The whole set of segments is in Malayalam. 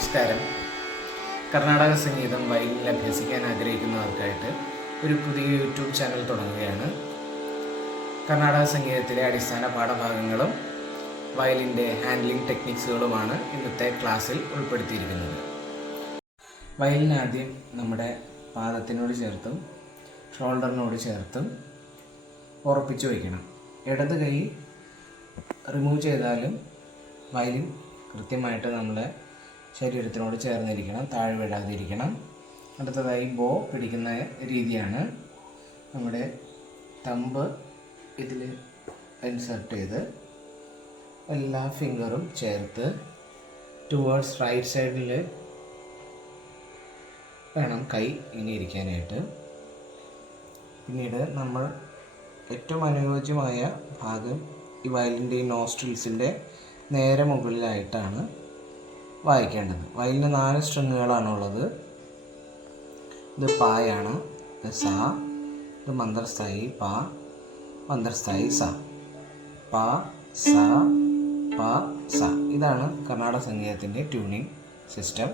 നമസ്കാരം. കർണാടക സംഗീതം വയലിനിൽ അഭ്യസിക്കാൻ ആഗ്രഹിക്കുന്നവർക്കായിട്ട് ഒരു പുതിയ യൂട്യൂബ് ചാനൽ തുടങ്ങുകയാണ്. കർണാടക സംഗീതത്തിലെ അടിസ്ഥാന പാഠഭാഗങ്ങളും വയലിൻ്റെ ഹാൻഡ്ലിംഗ് ടെക്നിക്സുകളുമാണ് ഇന്നത്തെ ക്ലാസ്സിൽ ഉൾപ്പെടുത്തിയിരിക്കുന്നത്. വയലിൻ ആദ്യം നമ്മുടെ പാദത്തിനോട് ചേർത്തും ഷോൾഡറിനോട് ചേർത്തും ഉറപ്പിച്ചു വയ്ക്കണം. ഇടത് കൈ റിമൂവ് ചെയ്താലും വയലിൻ കൃത്യമായിട്ട് നമ്മുടെ ശരീരത്തിനോട് ചേർന്നിരിക്കണം, താഴെ വീഴാതിരിക്കണം. അടുത്തതായി ബോ പിടിക്കുന്ന രീതിയാണ്. നമ്മുടെ തമ്പ് ഇതിൽ ഇൻസർട്ട് ചെയ്ത് എല്ലാ ഫിംഗറും ചേർത്ത് ടുവേർഡ്സ് റൈറ്റ് സൈഡിൽ വേണം കൈ ഇനി ഇരിക്കാനായിട്ട്. പിന്നീട് നമ്മൾ ഏറ്റവും അനുയോജ്യമായ ഭാഗം ഈ വയലിൻ്റെ ഈ നോസ്ട്രിൽസിൻ്റെ നേരെ മുകളിലായിട്ടാണ് വായിക്കേണ്ടത്. വയലിന് 4 സ്ട്രിങ്ങുകളാണുള്ളത്. ഇത് പായാണ്, ഇത് സാ, ഇത് മന്ത്രസ്ഥായി പാ, മന്ത്രസ്ഥായി സ, പാ സ പാ സ. ഇതാണ് കർണാടക സംഗീതത്തിൻ്റെ ട്യൂണിങ് സിസ്റ്റം.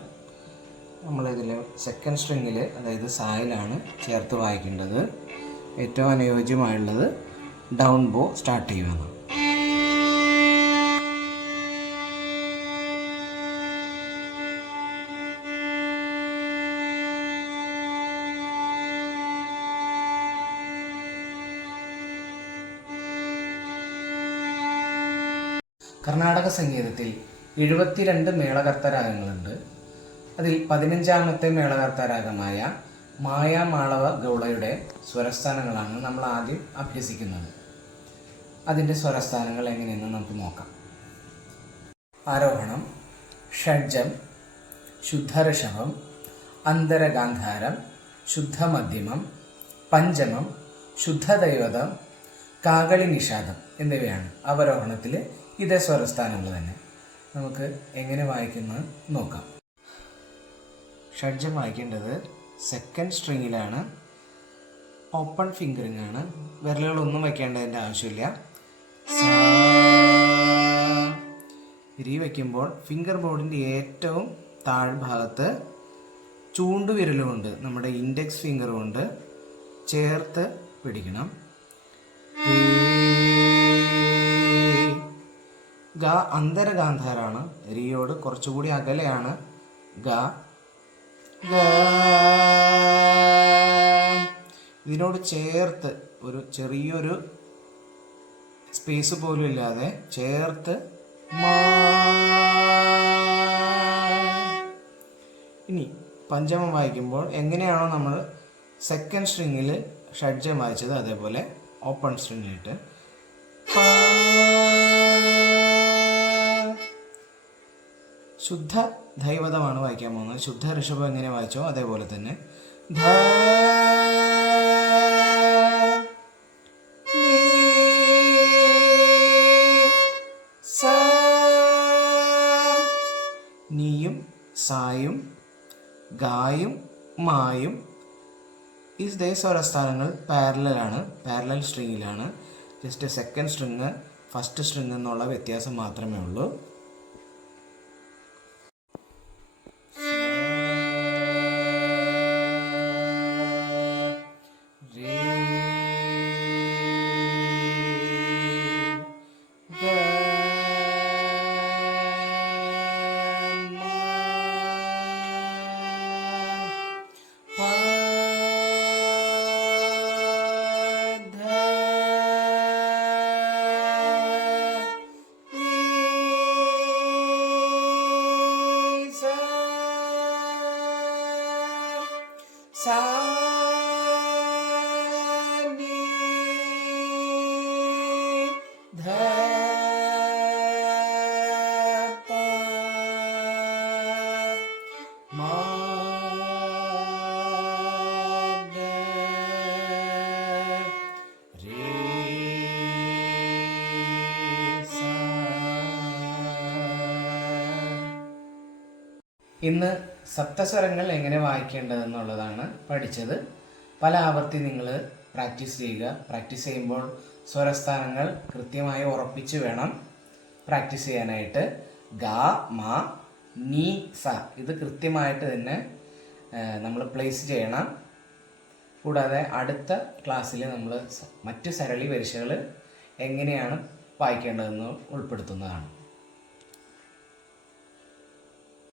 നമ്മളിതിൽ സെക്കൻഡ് സ്ട്രിങ്ങിൽ, അതായത് സായിലാണ് ചേർത്ത് വായിക്കേണ്ടത്. ഏറ്റവും അനുയോജ്യമായുള്ളത് ഡൗൺ ബോ സ്റ്റാർട്ട് ചെയ്യുന്നതാണ്. കർണാടക സംഗീതത്തിൽ 72 മേളകർത്ത രാഗങ്ങളുണ്ട്. അതിൽ 15ാമത്തെ മേളകർത്ത രാഗമായ മായാമാളവ ഗൗളയുടെ സ്വരസ്ഥാനങ്ങളാണ് നമ്മൾ ആദ്യം അഭ്യസിക്കുന്നത്. അതിൻ്റെ സ്വരസ്ഥാനങ്ങൾ എങ്ങനെയെന്ന് നമുക്ക് നോക്കാം. ആരോഹണം ഷഡ്ജം, ശുദ്ധഋഷഭം, അന്തരഗാന്ധാരം, ശുദ്ധമധ്യമം, പഞ്ചമം, ശുദ്ധദൈവതം, കാകളി നിഷാദം എന്നിവയാണ് അവരോഹണത്തിൽ ഇതേ സ്വരസ്ഥാനങ്ങൾ തന്നെ. നമുക്ക് എങ്ങനെ വായിക്കുന്നത് നോക്കാം. ഷഡ്ജം വായിക്കേണ്ടത് സെക്കൻഡ് സ്ട്രിങ്ങിലാണ്. ഓപ്പൺ ഫിംഗറിംഗ് ആണ്. വിരലുകളൊന്നും വയ്ക്കേണ്ടതിൻ്റെ ആവശ്യമില്ല. രി വയ്ക്കുമ്പോൾ ഫിംഗർ ബോർഡിൻ്റെ ഏറ്റവും താഴ്ഭാഗത്ത് ചൂണ്ടുവിരലുകൊണ്ട്, നമ്മുടെ ഇൻഡെക്സ് ഫിംഗർ കൊണ്ട് ചേർത്ത് പിടിക്കണം. ഗ അന്തരഗാന്ധാരാണ്. റിയോട് കുറച്ചുകൂടി അകലെയാണ് ഗ. ഇതിനോട് ചേർത്ത് ഒരു ചെറിയൊരു സ്പേസ് പോലും ഇല്ലാതെ ചേർത്ത് ഇനി പഞ്ചമം വായിക്കുമ്പോൾ എങ്ങനെയാണോ നമ്മൾ സെക്കൻഡ് സ്ട്രിങ്ങിൽ ഷഡ്ജം വായിച്ചത്, അതേപോലെ ഓപ്പൺ സ്ട്രിങ്ങിലിട്ട് ശുദ്ധ ദൈവതമാണ് വായിക്കാൻ പോകുന്നത്. ശുദ്ധ ഋഷഭം എങ്ങനെ വായിച്ചോ അതേപോലെ തന്നെ നീയും സായും ഗായും മായും ഇതേ സ്വരസ്ഥാനങ്ങൾ പാരലലാണ്, പാരലൽ സ്ട്രിങ്ങിലാണ്. Just second string first string എന്നുള്ള വ്യത്യാസം മാത്രമേ ഉള്ളൂ. ഇന്ന് സപ്തസ്വരങ്ങൾ എങ്ങനെ വായിക്കേണ്ടതെന്നുള്ളതാണ് പഠിച്ചത്. പല ആവർത്തി നിങ്ങൾ പ്രാക്ടീസ് ചെയ്യുക. പ്രാക്ടീസ് ചെയ്യുമ്പോൾ സ്വരസ്ഥാനങ്ങൾ കൃത്യമായി ഉറപ്പിച്ച് വേണം പ്രാക്ടീസ് ചെയ്യാനായിട്ട്. ഗ, മ, നീ സ ഇത് കൃത്യമായിട്ട് തന്നെ നമ്മൾ പ്ലേസ് ചെയ്യണം. കൂടാതെ അടുത്ത ക്ലാസ്സിൽ നമ്മൾ മറ്റ് സരളി വരിശകൾ എങ്ങനെയാണ് വായിക്കേണ്ടതെന്ന് ഉൾപ്പെടുത്തുന്നതാണ്.